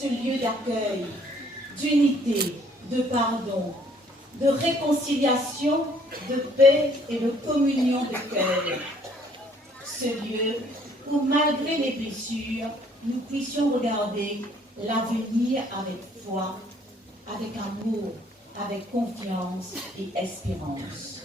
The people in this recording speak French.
Ce lieu d'accueil, d'unité, de pardon, de réconciliation, de paix et de communion de cœur. Ce lieu où, malgré les blessures, nous puissions regarder l'avenir avec foi, avec amour, avec confiance et espérance.